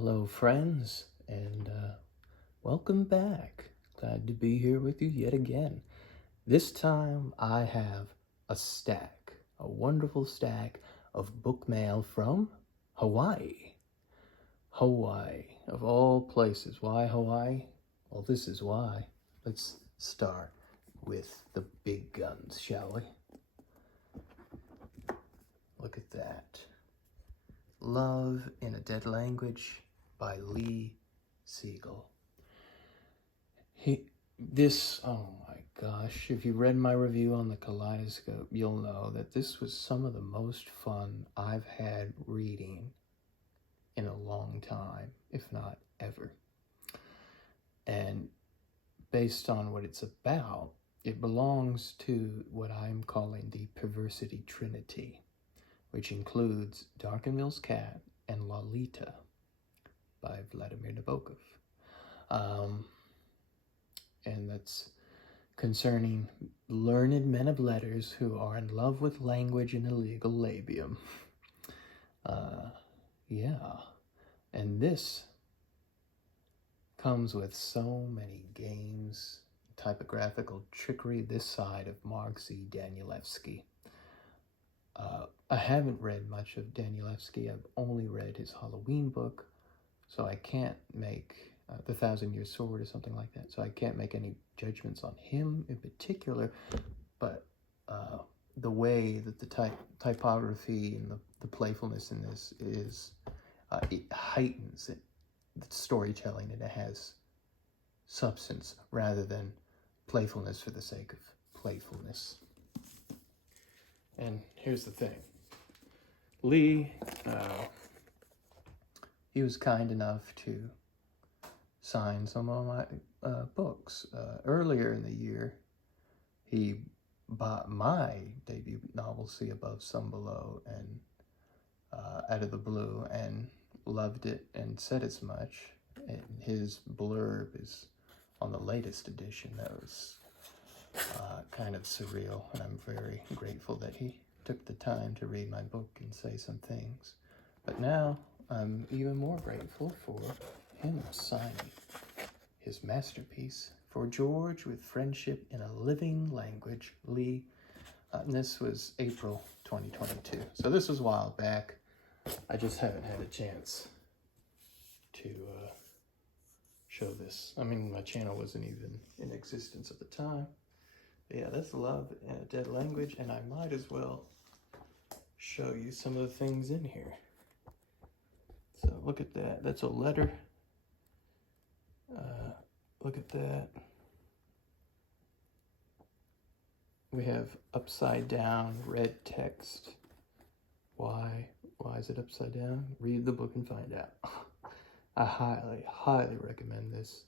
Hello, friends, and welcome back. Glad to be here with you yet again. This time I have a wonderful stack of book mail from Hawaii. Hawaii, of all places. Why Hawaii? Well, this is why. Let's start with the big guns, shall we? Look at that. Love in a Dead Language by Lee Siegel. Oh my gosh, if you read my review on the Kaleidoscope, you'll know that this was some of the most fun I've had reading in a long time, if not ever. And based on what it's about, it belongs to what I'm calling the Perversity Trinity, which includes Darkenville's Cat and Lolita by Vladimir Nabokov. And that's concerning learned men of letters who are in love with language and illegal labium. Yeah. And this comes with so many games, typographical trickery this side of Mark Z. Danielewski. I haven't read much of Danielewski. I've only read his Halloween book, so I can't make The 1,000-Year Sword or something like that. So I can't make any judgments on him in particular, but the way that the typography and the playfulness in this is, it heightens it, the storytelling, and it has substance rather than playfulness for the sake of playfulness. And here's the thing. Lee, he was kind enough to sign some of my books. Earlier in the year, he bought my debut novel, Sea Above, Sun Below, and out of the blue, and loved it and said as much. And his blurb is on the latest edition. That was kind of surreal, and I'm very grateful that he took the time to read my book and say some things. But now I'm even more grateful for him signing his masterpiece, For George with Friendship in a Living Language, Lee. And this was April 2022. So this was a while back. I just haven't had a chance to show this. I mean, my channel wasn't even in existence at the time. But yeah, that's Love in a Dead Language, and I might as well show you some of the things in here. So look at that. That's a letter. Look at that. We have upside down red text. Why is it upside down? Read the book and find out. I highly recommend this.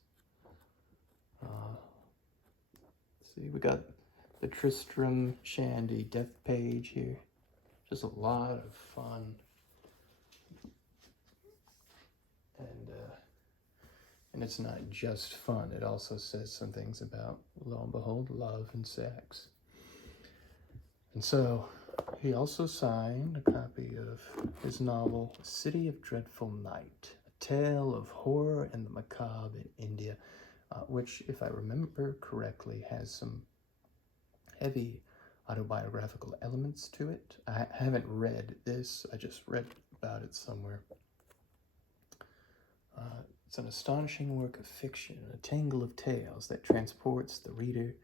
See, we got the Tristram Shandy death page here. Just a lot of fun. And it's not just fun. It also says some things about, lo and behold, love and sex. And so he also signed a copy of his novel, City of Dreadful Night, a tale of horror and the macabre in India, which, if I remember correctly, has some heavy autobiographical elements to it. I haven't read this. I just read about it somewhere. It's an astonishing work of fiction, a tangle of tales that transports the reader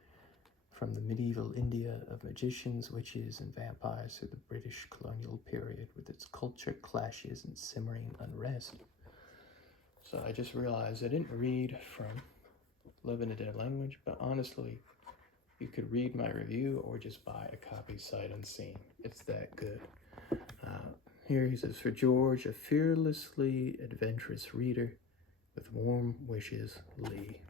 from the medieval India of magicians, witches, and vampires to the British colonial period with its culture clashes and simmering unrest. So I just realized I didn't read from Love in a Dead Language, but honestly, you could read my review or just buy a copy sight unseen. It's that good. Here he says, For George, a fearlessly adventurous reader, with warm wishes, Lee.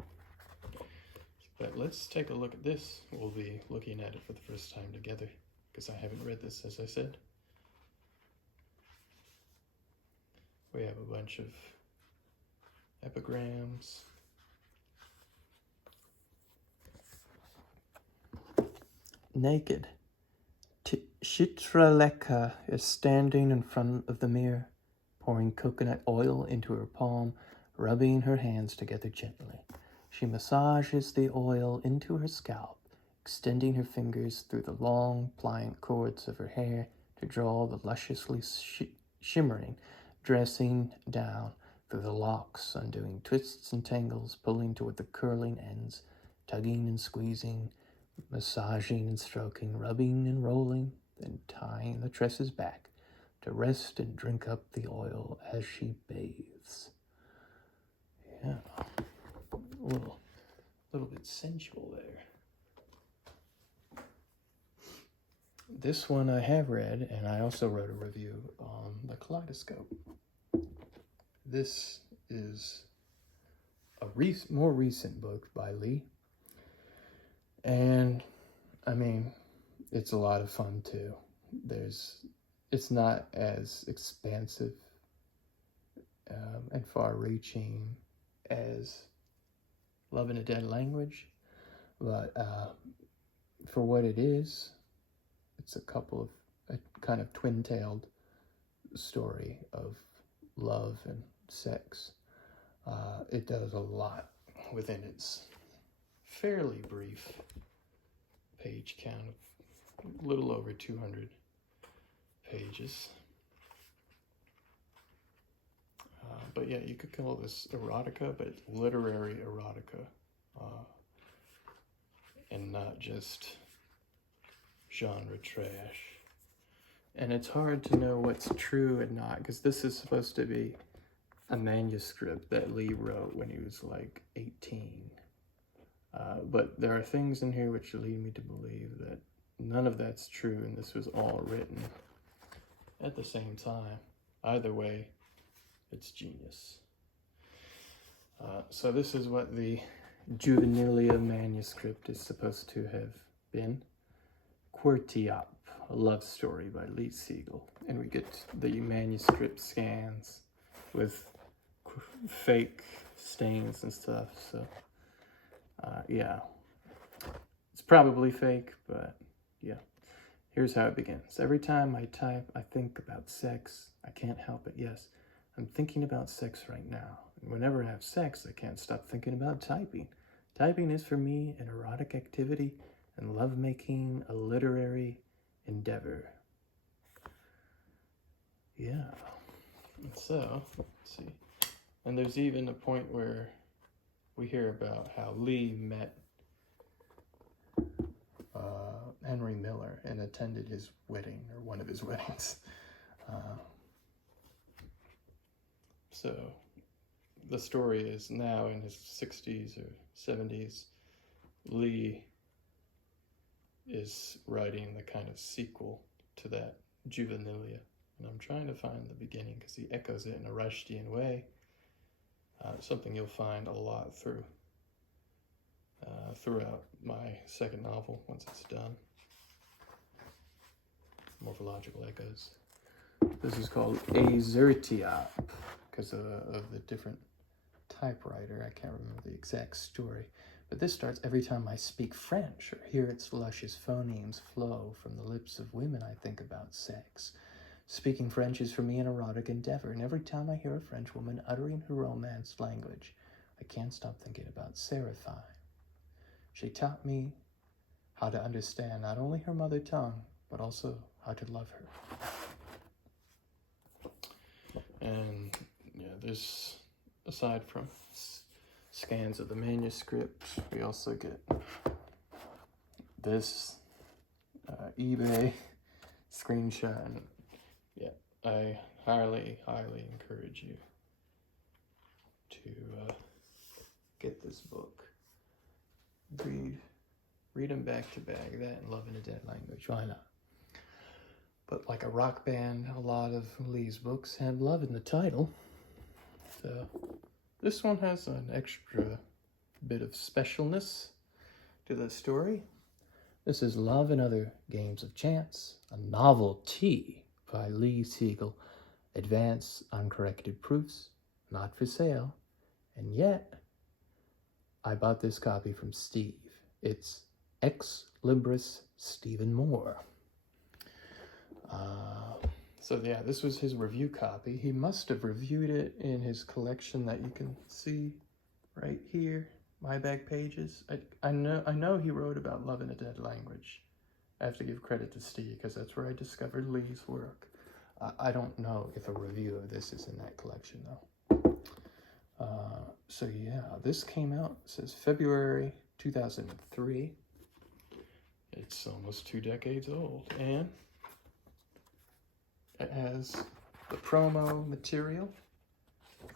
But let's take a look at this. We'll be looking at it for the first time together, because I haven't read this, as I said. We have a bunch of epigrams. Naked. Chitralekha is standing in front of the mirror, pouring coconut oil into her palm, rubbing her hands together gently. She massages the oil into her scalp, extending her fingers through the long, pliant cords of her hair to draw the lusciously shimmering dressing down through the locks, undoing twists and tangles, pulling toward the curling ends, tugging and squeezing, massaging and stroking, rubbing and rolling, then tying the tresses back to rest and drink up the oil as she bathes. Yeah, a little bit sensual there. This one I have read, and I also wrote a review on the Kaleidoscope. This is a more recent book by Lee. And, I mean, it's a lot of fun, too. It's not as expansive and far-reaching as Love in a Dead Language, but for what it is, it's a kind of twin-tailed story of love and sex. It does a lot within its fairly brief page count of a little over 200 pages. But yeah, you could call this erotica, but it's literary erotica, and not just genre trash. And it's hard to know what's true and not, because this is supposed to be a manuscript that Lee wrote when he was like 18. But there are things in here which lead me to believe that none of that's true, and this was all written at the same time. Either way, it's genius. So this is what the juvenilia manuscript is supposed to have been. Quartiap, a love story by Lee Siegel. And we get the manuscript scans with fake stains and stuff. So, yeah. It's probably fake, but yeah. Here's how it begins. Every time I type, I think about sex. I can't help it. Yes, I'm thinking about sex right now. And whenever I have sex, I can't stop thinking about typing. Typing is for me an erotic activity and lovemaking a literary endeavor. Yeah. So, let's see. And there's even a point where we hear about how Lee met Henry Miller and attended his wedding, or one of his weddings. So the story is now in his 60s or 70s, Lee is writing the kind of sequel to that juvenilia. And I'm trying to find the beginning because he echoes it in a Rushdian way. Something you'll find a lot throughout my second novel once it's done. Morphological echoes. This is called Azertiap because of the different typewriter. I can't remember the exact story. But this starts every time I speak French or hear its luscious phonemes flow from the lips of women. I think about sex. Speaking French is for me an erotic endeavor, and every time I hear a French woman uttering her Romance language, I can't stop thinking about Seraphine. She taught me how to understand not only her mother tongue, but also how to love her. And yeah, there's, aside from scans of the manuscript, we also get this eBay screenshot. And yeah, I highly encourage you to get this book. Read them back to back, that and Love in a Dead Language, why not? But like a rock band, a lot of Lee's books have love in the title. So this one has an extra bit of specialness to the story. This is Love and Other Games of Chance, a novelty by Lee Siegel. Advance uncorrected proofs, not for sale. And yet, I bought this copy from Steve. It's Ex Libris Stephen Moore. So yeah, this was his review copy. He must have reviewed it in his collection that you can see right here, My Bag Pages. I know he wrote about Love in a Dead Language. I have to give credit to Steve because that's where I discovered Lee's work. I don't know if a review of this is in that collection though. So yeah, this came out, it says February 2003. It's almost 2 decades old, and it has the promo material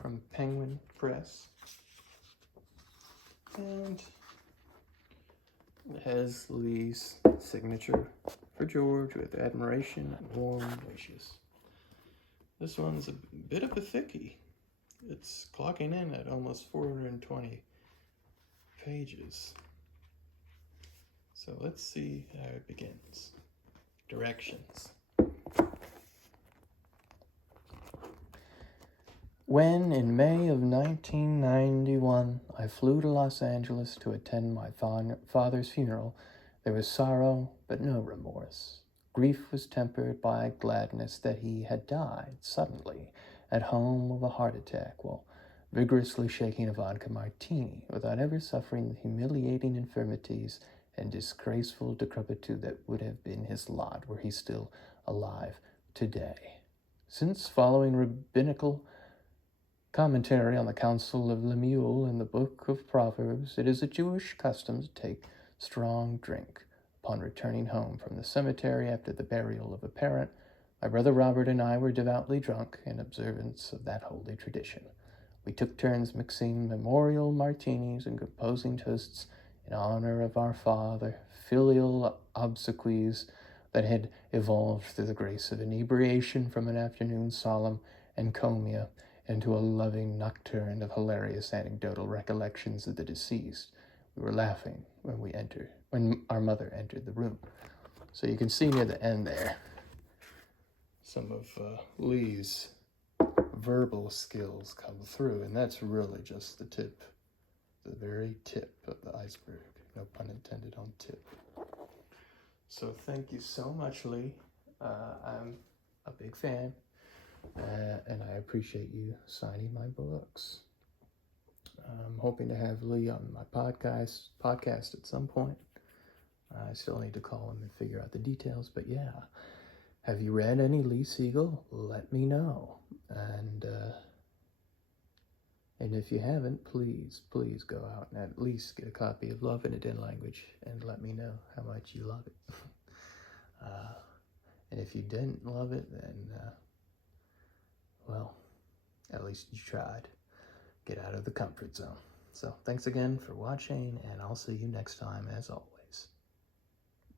from Penguin Press, and it has Lee's signature for George with admiration and warm wishes. This one's a bit of a thickie. It's clocking in at almost 420 pages. So let's see how it begins. Directions. When, in May of 1991, I flew to Los Angeles to attend my father's funeral, there was sorrow but no remorse. Grief was tempered by gladness that he had died suddenly at home of a heart attack while vigorously shaking a vodka martini without ever suffering the humiliating infirmities and disgraceful decrepitude that would have been his lot were he still alive today. Since following rabbinical commentary on the Council of Lemuel in the Book of Proverbs, it is a Jewish custom to take strong drink upon returning home from the cemetery after the burial of a parent. My brother Robert and I were devoutly drunk in observance of that holy tradition. We took turns mixing memorial martinis and composing toasts in honor of our father, filial obsequies that had evolved through the grace of inebriation from an afternoon solemn encomia into a loving nocturne of hilarious anecdotal recollections of the deceased. We were laughing when our mother entered the room. So you can see near the end there some of Lee's verbal skills come through, and that's really just the tip, the very tip of the iceberg. No pun intended on tip. So thank you so much, Lee. I'm a big fan, and I appreciate you signing my books. I'm hoping to have Lee on my podcast at some point. I still need to call him and figure out the details, but yeah. Have you read any Lee Siegel? Let me know. And if you haven't, please go out and at least get a copy of Love in a Dead Language and let me know how much you love it. And if you didn't love it, then, well, at least you tried. Get out of the comfort zone. So thanks again for watching, and I'll see you next time as always.